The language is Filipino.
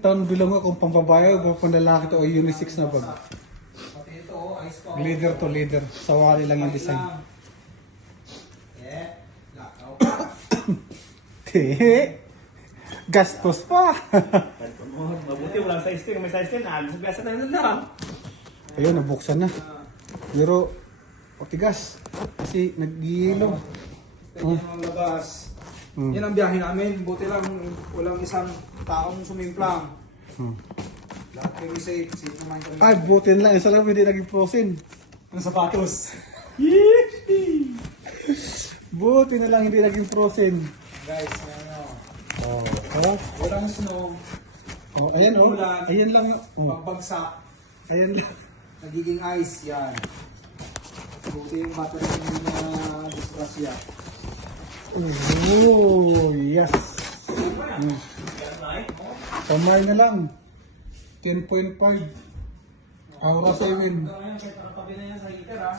taon bilang kung pambabae o kung lalaki to o unisex na bag. Pati ito, ice coffee. Leather to leather. Sawali lang yung design. Lakaw pa. Gastos pa. Mabuti walang size 10. May size 10. Alas sa piyasa na lang. Ayun, nabuksan na. Pero, patigas. Kasi nag-iilong. Ganyan ang labas. Hmm. Yan ang biyahe namin. Buti lang walang isang taong sumimplang. Lahat kayo safe. Safe naman kami. Ay, buti na lang. Isa lang hindi naging frozen. Ang sapatos. Buti na lang hindi naging frozen. Guys, ano. Oh, oh, Walang snow. oh, ayan oh. Ulan. Ayan lang. Oh, Pagbagsak. ayan lang. Nagiging ice. Yan. Buti yung battery hindi na disgrasya. Oh, yes. Kamay na lang. 10.5. Aura 7. Ito na yan. Kahit nakapabi na yan sa heater ha.